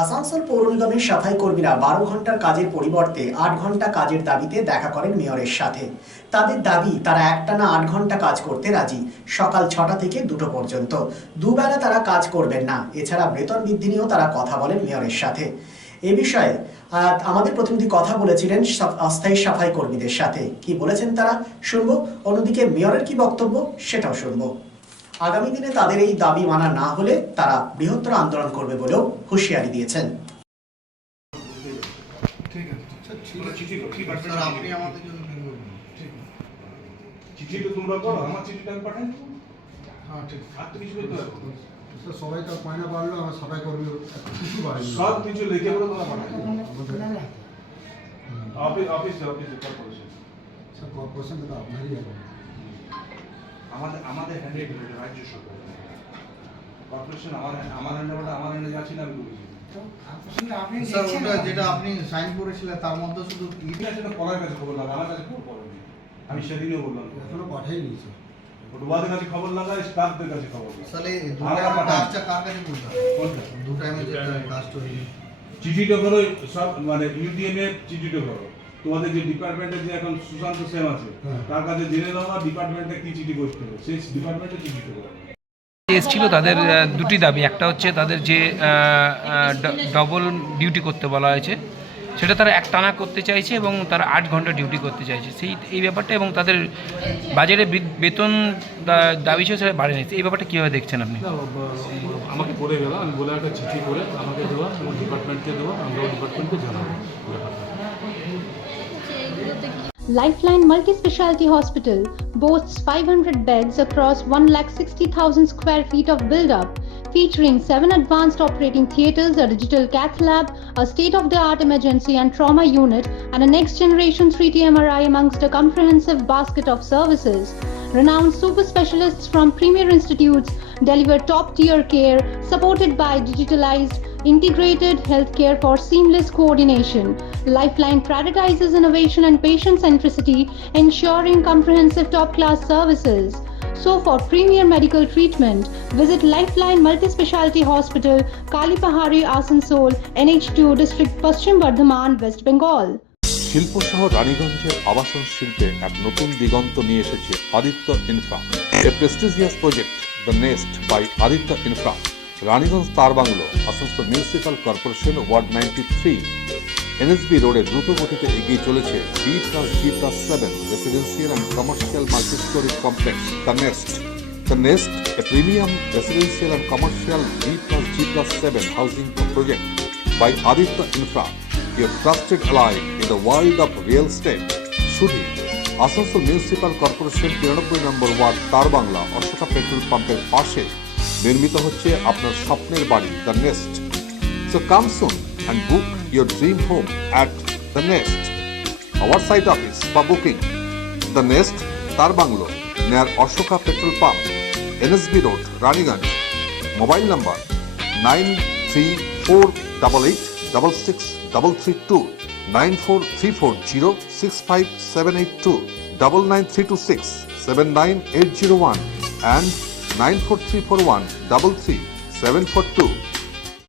আসানসোল পৌর নিগমের সাফাই কর্মীরা 12 ঘন্টার কাজের পরিবর্তে 8 ঘন্টা কাজের দাবিতে দেখা করেন মেয়রের সাথে। তাদের দাবি, তারা একটানা 8 ঘন্টা কাজ করতে রাজি, সকাল 6টা থেকে 2টো পর্যন্ত। দুবেলা তারা কাজ করবেন না। এছাড়া বেতন বৃদ্ধি নিয়েও তারা কথা বলেন মেয়রের সাথে। এ বিষয়ে আমাদের প্রতিনিধি কথা বলেছিলেন অস্থায়ী সাফাই কর্মীদের সাথে। কি বলেছেন তারা শুনবো, অন্যদিকে মেয়রের কি বক্তব্য সেটাও শুনবো। আগামী দিনে তাদের এই দাবি মানা না হলে তারা বৃহত্তর আন্দোলন করবে বলেও হুঁশিয়ারি দিয়েছেন। সবাই তো মাইনা বাড়লো, আমার সবাই করবি কিছু বাড়লো, সব কিছু লিখে বলে তোমরা পাঠাই অফিসে কর্পোরেশন সব কর্পোরেশন তো আপনারই যাবে, আমাদের হ্যান্ডেল রাজ্য সরকার কর্পোরেশন আমার হ্যান্ডে যাচ্ছি না। আমি স্যার ওটা যেটা আপনি সাইন করেছিলেন তার মধ্যে শুধু সেটা পড়ার কাছে খবর লাগা, আমার কাছে খবর পড়েনি। আমি সেদিনও বললাম এখনো পাঠাইনি স্যার। ওদের কাছে খবর লাগায়, স্টাফদের কাছে খবর লাগায়। তাহলে দুটো কাজটা কার কাছে বলতে হবে? কোনটা? দু টাইমে যে কাজটা হইল চিঠিটা করো, সব মানে ইউটিএম এর চিঠিটা করো। তোমাদের যে ডিপার্টমেন্টে যে এখন সুশান্ত সেম আছে তার কাছে জেনে দাও না ডিপার্টমেন্টে কি চিঠি করতে হবে, সেই ডিপার্টমেন্টে চিঠিটা করো। এসেছিল তাদের দুটি দাবি, একটা হচ্ছে তাদের যে ডবল ডিউটি করতে বলা হয়েছে সেটা তারা একটানা করতে চাইছে এবং তারা 8 ঘন্টা ডিউটি করতে চাইছে, এই ব্যাপারটা, এবং তাদের বাজারে বেতন দাবি ছিল সেটা বাড়েনি। এই ব্যাপারটা কীভাবে দেখছেন আপনি? আমাকে পড়ে গেল, আমি বলে একটা চিঠি করে আমাকে দেওয়া এবং ডিপার্টমেন্টকে দেওয়া, আমরা ডিপার্টমেন্টকে জানাবো ব্যাপারটা। Lifeline Multi-Specialty Hospital boasts 500 beds across 1,60,000 square feet of build-up, featuring 7 advanced operating theatres, a digital cath lab, a state-of-the-art emergency and trauma unit, and a next-generation 3D MRI amongst a comprehensive basket of services. Renowned super specialists from premier institutes deliver top-tier care, supported by digitalized, integrated healthcare for seamless coordination. Lifeline prioritizes innovation and patient centricity, ensuring comprehensive top-class services. So for premier medical treatment, visit Lifeline Multi-Specialty Hospital, Kalipahari, Asansol, NH2 District, Paschim Bardhaman, West Bengal. শিল্প শহর রানীগঞ্জের আবাসন শিল্পে এক নতুন দিগন্ত নিয়ে এসেছে Aditya Infra, a prestigious project the Nest by Aditya Infra. Raniganj তার bungalow, Asansol municipal corporation, ward 93, NSB রোডে দ্রুত গতিতে এগিয়ে চলেছে B+G+7 residential and commercial multi storey complex the Nest. The Nest, a premium residential and commercial B+G+7 housing project by Aditya Infra, your trusted ally in the world of real estate. শুধু Asansol municipal corporation 93 নম্বর word তার Bangla Ashoka petrol পাম্পের পাশে নির্মিত হচ্ছে আপনার স্বপ্নের বাড়ি the nest. So come soon and book your dream home at the Nest. Our site office for booking the Nest তার bungalow near Ashoka Petrol Pump, NSB Road, Raniganj. Mobile number 9348866332, 9434065782, 99326 79801 and 94341 33742.